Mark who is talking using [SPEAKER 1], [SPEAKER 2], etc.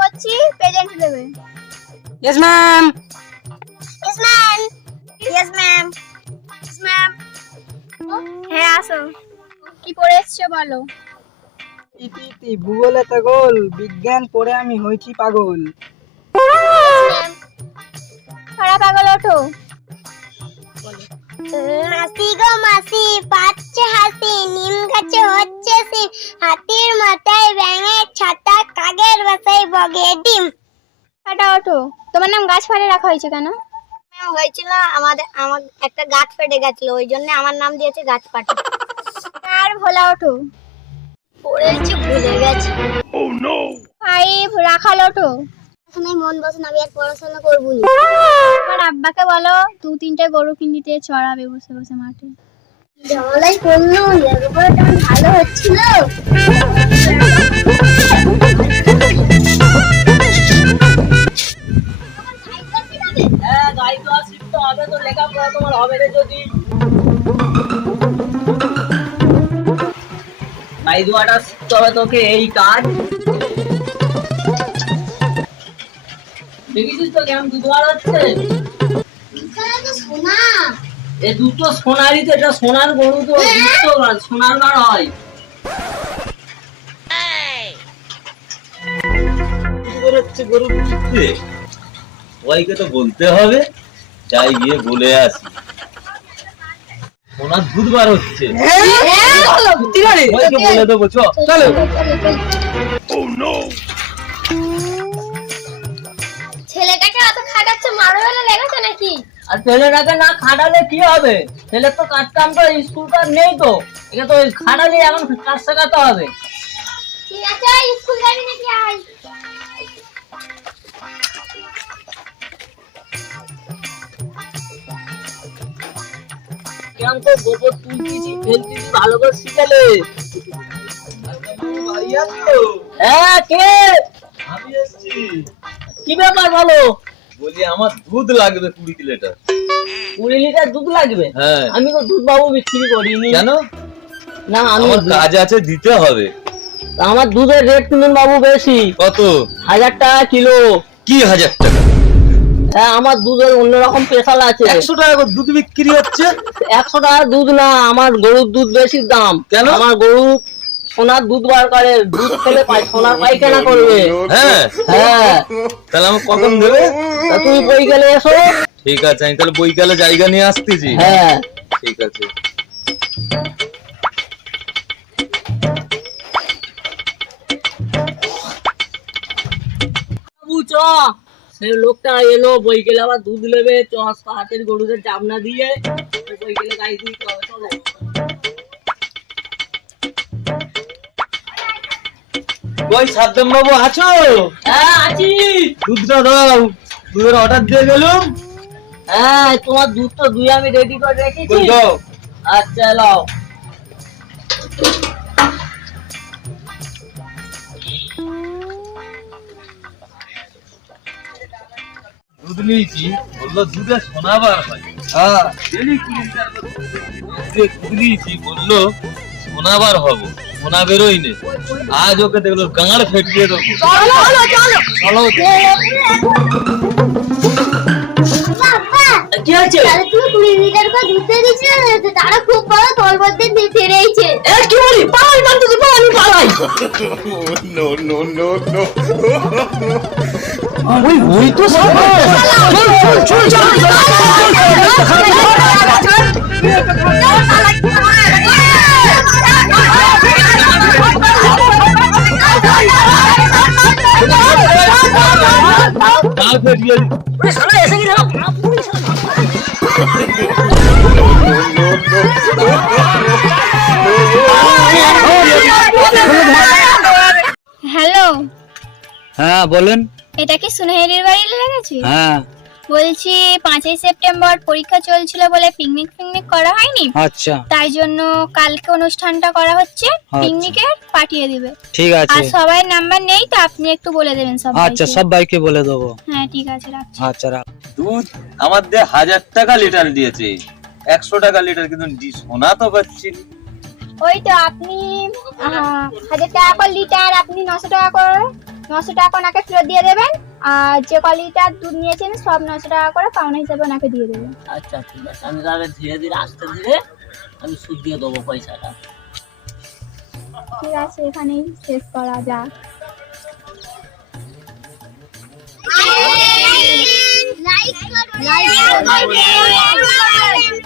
[SPEAKER 1] বলছি প্রেজেন্ট দেবে
[SPEAKER 2] yes ma'am
[SPEAKER 1] yes ma'am yes ma'am yes ma'am হ্যাঁ আসো। কি পড়ে এসছো বলো?
[SPEAKER 2] ভূগোল গোল বিজ্ঞান পড়ে আমি হয়েছি পাগল।
[SPEAKER 1] পাগল ওঠো। মাসি গো মাসি পাচ্ছে হাসি নিম গাছে হচ্ছে সি হাতির মাথায় ব্যাঙের কাগের বাসায় বগে ডিম। ফাটা ওঠো তোমার নাম গাছ ফাটে রাখা হয়েছে কেন? হয়েছিল। আমাদের আমার একটা গাছ ফেটে গেছিল ওই জন্য আমার নাম দিয়েছে গাছ ফাটা। আর ভোলা ওঠো পড়েছি ভুলে গেছি। ফাইভ রাখাল ওঠো এখন মন বসে আমি আর পড়াশোনা করব না। আমার আব্বাকে বলো দু তিনটে গরু কিনতে চড়াবে বসে বসে মাঠে। করল লেখাপড়াটা ভালো হচ্ছিল।
[SPEAKER 2] ধোয়াটা শিখতে হবে তোকে এই কাজ। দেখেছিস তো কেমন দুধ হচ্ছে? এ দুটো সোনারই তো এটা সোনার গরু তো দুধ তো সোনার বার হয়।
[SPEAKER 3] কি বেরোচ্ছে গরুর চিত্রে সবাইকে তো বলতে হবে যাই গিয়ে বলে আসি। ওনার দুধ বার হচ্ছে বলে দেবো
[SPEAKER 2] চলো।
[SPEAKER 1] ছেলেটাকে অত খাটাচ্ছে মারো লেগেছে নাকি?
[SPEAKER 2] আর ছেলেটাকে না খাটালে কি হবে? ছেলের তো কাজ কাম তো স্কুল কাজ নেই তো। এটা তো খাটালে এখন কাজ শেখাতে হবে।
[SPEAKER 1] ঠিক আছে স্কুল যাবি নাকি আয়
[SPEAKER 2] কেমন তো গোবর তুলতেছি ফেলতেছি ভালো করে শিখালে। হ্যাঁ কে?
[SPEAKER 3] আমি এসছি।
[SPEAKER 2] কি ব্যাপার বলো?
[SPEAKER 3] বলি আমার দুধ লাগবে কুড়ি লিটার
[SPEAKER 2] কুড়ি লিটার দুধ লাগবে?
[SPEAKER 3] হ্যাঁ।
[SPEAKER 2] আমি তো দুধ বাবু বিক্রি করিনি।
[SPEAKER 3] কেন?
[SPEAKER 2] না আমি
[SPEAKER 3] আমার কাজ আছে দিতে হবে।
[SPEAKER 2] আমার দুধের রেট কিন্তু বাবু বেশি।
[SPEAKER 3] কত?
[SPEAKER 2] হাজার টাকা কিলো।
[SPEAKER 3] কি হাজার টাকা?
[SPEAKER 2] হ্যাঁ আমার দুধের অন্যরকম স্পেশাল আছে।
[SPEAKER 3] একশো টাকা করে দুধ বিক্রি হচ্ছে?
[SPEAKER 2] একশো টাকা দুধ না আমার গরুর দুধ বেশি দাম।
[SPEAKER 3] কেন?
[SPEAKER 2] আমার গরু সোনার দুধ বার করে দুধ খেলে পায়খানা করবে।
[SPEAKER 3] হ্যাঁ?
[SPEAKER 2] হ্যাঁ।
[SPEAKER 3] তাহলে কখন দেবে?
[SPEAKER 2] তা তুমি বই এসো।
[SPEAKER 3] ঠিক আছে আমি তাহলে বইকালে জায়গা নিয়ে আসতেছি।
[SPEAKER 2] হ্যাঁ।
[SPEAKER 3] ঠিক আছে।
[SPEAKER 2] বাবু চ। লোকটা এলো বই গেলে আবার দুধ নেবে চ হাতের গরুদের চাপনা দিয়ে। বই গেলে গাই দিতে হবে চলো।
[SPEAKER 3] ওই সাদ্দাম বাবু আছো?
[SPEAKER 2] হ্যাঁ আছি।
[SPEAKER 3] দুধটা দাও দুধের অর্ডার দিয়ে গেলুম।
[SPEAKER 2] হ্যাঁ তোমার দুধ তো দুই আমি রেডি করে রেখেছি। আচ্ছা লাও
[SPEAKER 3] দুধ নিয়েছি বলল দুধে সোনাবার হয়।
[SPEAKER 2] হ্যাঁ।
[SPEAKER 3] দুধে নিয়েছি। বলল সোনাবার হব সোনা বেরোই নে। আজ ওকে দেখল গাঁড় ফেটিয়ে দেবো।
[SPEAKER 1] চলো চলো চলো।
[SPEAKER 2] কি হয়েছে?
[SPEAKER 1] তুমি কুড়ি লিটার করে দুধ তারা খুব বড় তোর মধ্যে দিয়ে ফিরেইছে
[SPEAKER 2] কি বলি? পালাই বান্ধব তো আমি পালাই ওই ওই তো সব চল চল চল চল
[SPEAKER 3] গাঁড় ফেটিয়ে দিবো।
[SPEAKER 4] হ্যাঁ বলেন।
[SPEAKER 1] এটা কি সুনেহেরির বাড়ি লেগেছে?
[SPEAKER 4] হ্যাঁ।
[SPEAKER 1] বলছি পাঁচই সেপ্টেম্বর পরীক্ষা চলছিল বলে পিকনিক ফিকনিক করা হয়নি?
[SPEAKER 4] আচ্ছা।
[SPEAKER 1] তাই জন্য কালকে অনুষ্ঠানটা করা হচ্ছে পিকনিকে পাঠিয়ে দিবে।
[SPEAKER 4] ঠিক আছে।
[SPEAKER 1] আর সবাই নাম্বার নেই তো আপনি একটু বলে দেবেন সব
[SPEAKER 4] আচ্ছা সব বাইকে বলে দেবো।
[SPEAKER 1] হ্যাঁ ঠিক আছে রাখছি।
[SPEAKER 4] আচ্ছা রাখ।
[SPEAKER 3] দুধ আমার দিয়ে হাজার টাকা লিটার দিয়েছে। একশো টাকা লিটার কিন্তু দি- সোনা তো পাচ্ছি।
[SPEAKER 1] ওই তো আপনি হাজার টাকা করে লিটার আপনি নশো টাকা করে। নশো টাকা ওনাকে ফেরত দিয়ে দেবেন আর যে ক লিটার দুধ নিয়েছেন সব নশো টাকা করে পাওনা হিসাবে ওনাকে দিয়ে দেবেন
[SPEAKER 2] আচ্ছা ঠিক আছে আমি তাহলে ধীরে ধীরে আস্তে ধীরে আমি সুদ দিয়ে দেবো পয়সাটা
[SPEAKER 1] ঠিক আছে এখানেই শেষ করা যাক লাইক করবেন